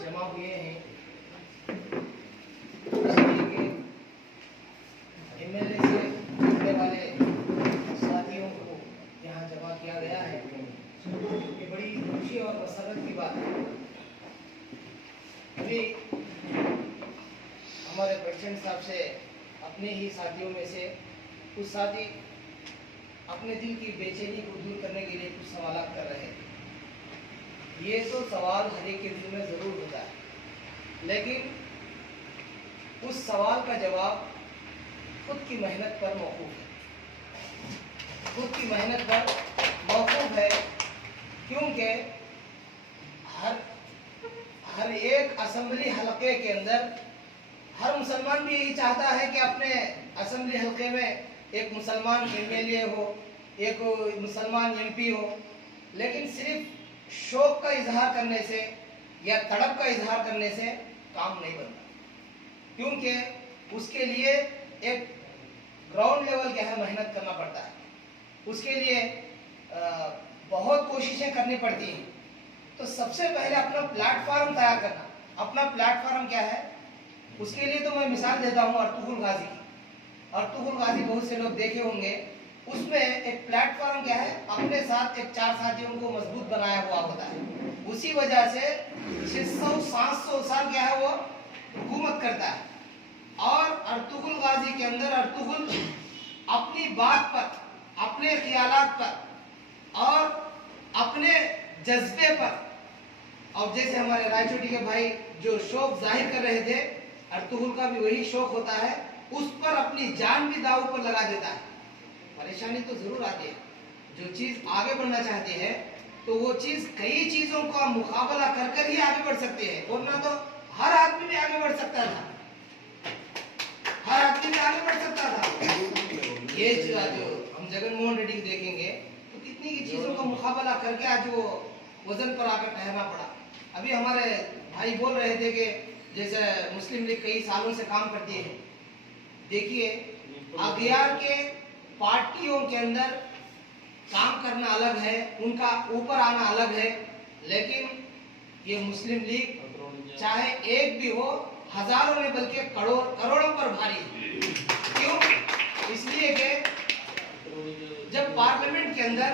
जमा हुए हैं, असम्बली के एमएलए से जुड़ने वाले साथियों को यहाँ जमा किया गया है। ये बड़ी खुशी और मसरत की बात है। अभी हमारे प्रेसिडेंट साहब से अपने ही साथियों में से कुछ साथी अपने दिल की बेचैनी को दूर करने के लिए कुछ सवाल कर रहे हैं। ये तो सवाल हर एक के दिल में ज़रूर होता है, लेकिन उस सवाल का जवाब खुद की मेहनत पर मौकूफ़ है, खुद की मेहनत पर मौकूफ़ है, क्योंकि हर एक असेंबली हलके के अंदर हर मुसलमान भी यही चाहता है कि अपने असेंबली हलके में एक मुसलमान एमएलए हो, एक मुसलमान एमपी हो, लेकिन सिर्फ शौक का इजहार करने से या तड़प का इजहार करने से काम नहीं बनता, क्योंकि उसके लिए एक ग्राउंड लेवल के मेहनत करना पड़ता है, उसके लिए बहुत कोशिशें करनी पड़ती हैं। तो सबसे पहले अपना प्लेटफॉर्म तैयार करना। अपना प्लेटफॉर्म क्या है, उसके लिए तो मैं मिसाल देता हूँ अर्तुगरुल गाजी की। अर्तुगरुल गाजी बहुत से लोग देखे होंगे, उसमें एक प्लेटफॉर्म क्या है, अपने साथ एक 4 साथियों को मजबूत बनाया हुआ होता है। उसी वजह से 600-700 साल क्या है वो हुकूमत करता है। और अर्तुगरुल गाजी के अंदर अर्तुगरुल अपनी बात पर, अपने ख्यालात पर और अपने जज्बे पर, और जैसे हमारे रायचोटी के भाई जो शौक जाहिर कर रहे थे, अर्तुगरुल का भी वही शौक होता है, उस पर अपनी जान भी दांव पर लगा देता है। परेशानी तो जरूर आती है, जो चीज आगे बढ़ना चाहती है तो वो चीज कई चीजों का मुकाबला कर कर ही आगे बढ़ सकते हैं, वरना तो हर आदमी भी आगे बढ़ सकता था, हर आदमी भी आगे बढ़ सकता था। ये जो हम जगन मोहन रेड्डी को देखेंगे तो कितनी की चीजों का मुकाबला करके आज वो वजन पर आकर ठहरना पड़ा। अभी हमारे भाई बोल रहे थे कि जैसे मुस्लिम लीग कई सालों से काम करती है। देखिए, अगियार के पार्टियों के अंदर काम करना अलग है, उनका ऊपर आना अलग है, लेकिन ये मुस्लिम लीग चाहे एक भी हो, हजारों में बल्कि करोड़ों पर भारी है। क्यों? इसलिए कि जब पार्लियामेंट के अंदर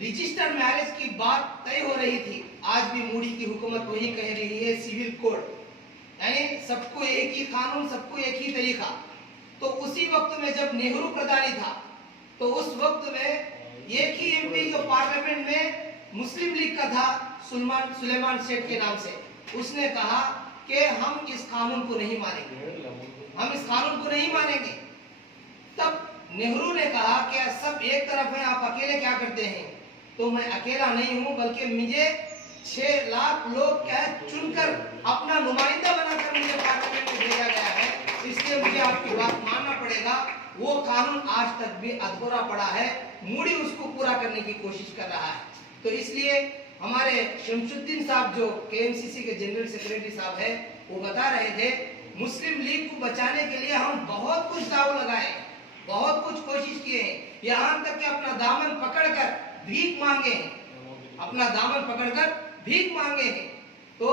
रजिस्टर्ड मैरिज की बात तय हो रही थी, आज भी मोदी की हुकूमत वही कह रही है सिविल कोड, यानी सबको एक ही कानून, सबको एक ही तरीका। तो उसी वक्त में जब नेहरू प्रधानी था, तो उस वक्त में एक ही एमपी जो पार्लियामेंट में मुस्लिम लीग का था, सुलेमान शेख के नाम से, उसने कहा कि हम इस कानून को नहीं मानेंगे, हम इस कानून को नहीं मानेंगे। तब नेहरू ने कहा कि सब एक तरफ है, आप अकेले क्या करते हैं? तो मैं अकेला नहीं हूं, बल्कि मुझे 6 लाख लोग क्या चुनकर अपना नुमाइंदा बनाकर मुझे पार्लियामेंट में भेजा गया है, इसलिए मुझे आपकी बात मानना पड़ेगा। वो कानून आज तक भी अधूरा पड़ा है, मोदी उसको पूरा करने की कोशिश कर रहा है। तो इसलिए हमारे शमसुद्दीन साहब जो केएमसीसी के जनरल सेक्रेटरी साहब है, वो बता रहे थे मुस्लिम लीग को बचाने के लिए हम बहुत कुछ दाव लगाए, बहुत कुछ कोशिश किए हैं, यहाँ तक कि अपना दामन पकड़कर भीख मांगे हैं, अपना दामन पकड़कर भीख मांगे हैं। तो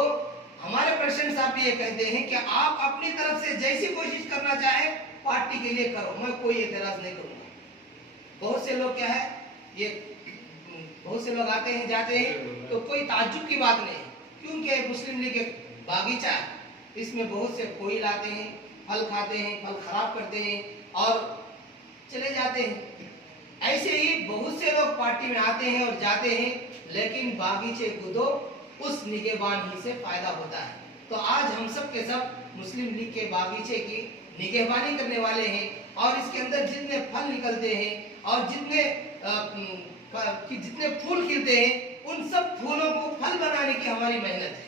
हमारे प्रेसिडेंट साहब भी ये कहते हैं कि आप अपनी तरफ से जैसी कोशिश करना चाहे पार्टी के लिए करो, मैं कोई एतराज नहीं करूंगा। बहुत से लोग क्या है, ये बहुत से लोग आते हैं जाते हैं, तो कोई ताज्जुब की बात नहीं, क्योंकि मुस्लिम लीग एक बागीचा है, इसमें बहुत से कोई लाते हैं, फल खाते हैं, फल खराब करते हैं और चले जाते हैं। ऐसे ही बहुत से लोग पार्टी में आते हैं और जाते हैं, लेकिन बागीचे को तो उस निगहबानी से फायदा होता है। तो आज हम सब के सब मुस्लिम लीग के बागीचे की निगहबानी करने वाले हैं, और इसके अंदर जितने फल निकलते हैं और जितने फूल खिलते हैं, उन सब फूलों को फल बनाने की हमारी मेहनत है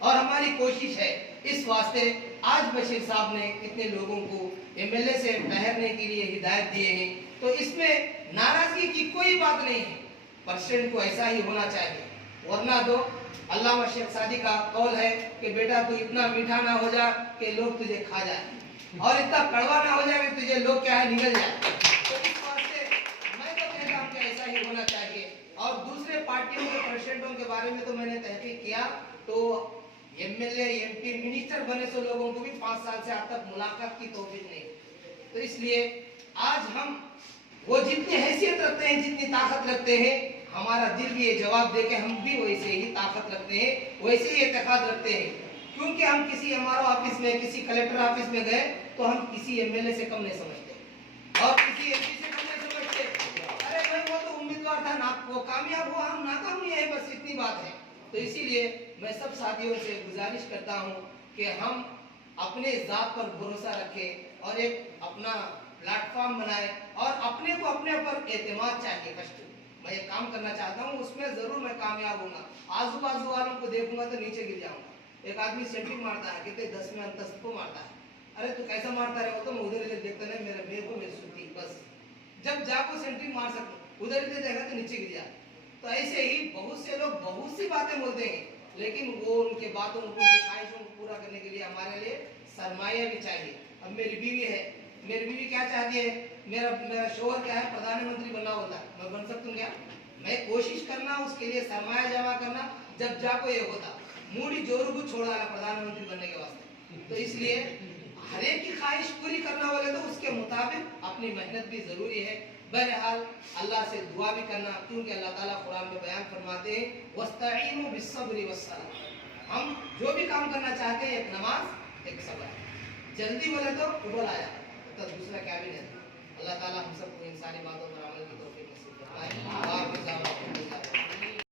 और हमारी कोशिश है। इस वास्ते आज बशीर साहब ने इतने लोगों को एमएलए से ठहरने के लिए हिदायत दिए हैं, तो इसमें नाराजगी की कोई बात नहीं है। प्रेसिडेंट को ऐसा ही होना चाहिए, वरना तो अल्लामा शेख सादी का कौल है कि बेटा तू इतना मीठा ना हो जा कि लोग तुझे खा जाए, और इतना कड़वा ना हो जाए कि तुझे लोग क्या है निगल जाए। तो इस वास्ते मैं तो कहता हूँ कि ऐसा ही होना चाहिए। और दूसरे पार्टियों के प्रेसिडेंटों के बारे में तो मैंने तहकीक किया, तो एमएलए, एमपी, मिनिस्टर बने सो लोगों को भी 5 साल से आज तक मुलाकात की तौफीक नहीं। तो इसलिए आज हम वो जितनी हैसियत रखते हैं, जितनी ताकत रखते हैं, हमारा दिल भी ये जवाब दे के हम भी वैसे ही ताकत रखते हैं, वैसे ही एतकाद रखते हैं। क्योंकि हम किसी एमआरओ ऑफिस में, किसी कलेक्टर ऑफिस में गए तो हम किसी एमएलए से कम नहीं समझते और किसी एमपी से कम नहीं समझते। अरे भाई वो तो उम्मीदवार था ना, वो कामयाब हुआ, हम नाकाम हुए हैं, बस इतनी बात है। तो इसीलिए मैं सब साथियों से गुजारिश करता हूं कि हम अपने जात पर भरोसा रखें और एक अपना प्लेटफॉर्म बनाए और अपने को अपने ऊपर एतमाद चाहिए। कष्ट मैं ये काम करना चाहता हूँ, उसमें जरूर मैं कामयाब होऊंगा। आजू बाजू वालों को देखूंगा तो नीचे गिर जाऊंगा। एक आदमी सेंटिंग मारता है, कहते 10वें अंतस्त को मारता है। अरे तू कैसा मारता रहे हो? तो मैं उधर इधर देखता नहीं, मेरे को मेरी सुनती बस। जब जाको सेंटिंग मार सकते, उधर इधर देखा तो नीचे गिर जा। तो ऐसे ही बहुत से लोग बहुत सी बातें बोलते हैं, लेकिन वो उनके बातों, उनकी ख्वाहिशों को पूरा करने के लिए हमारे लिए सरमाया भी चाहिए। अब मेरी बीवी है, मेरी बीवी क्या चाहती है? मेरा शोहर क्या है? प्रधानमंत्री बनना होता है। मैं बन सकता हूँ क्या? मैं कोशिश करना, उसके लिए सरमाया जमा करना, जब जाको ये होता मूडी जोरू को छोड़ा प्रधानमंत्री बनने के वास्ते। तो इसलिए हर एक की ख्वाहिश पूरी करना बोले तो उसके मुताबिक अपनी मेहनत भी जरूरी है। बहरहाल अल्लाह से दुआ भी करना, क्योंकि अल्लाह ताला कुरान में बयान फरमाते हैं वस्तईनु बिस्सब्रि वस्सलाह। हम जो भी काम करना चाहते हैं, एक नमाज, एक सब्र। जल्दी बोले तो उबल आया, तो दूसरा क्या भी नहीं। अल्लाह ताला हम सबको इन सारी बातों पर अमल की तौफीक नसीब फरमाए।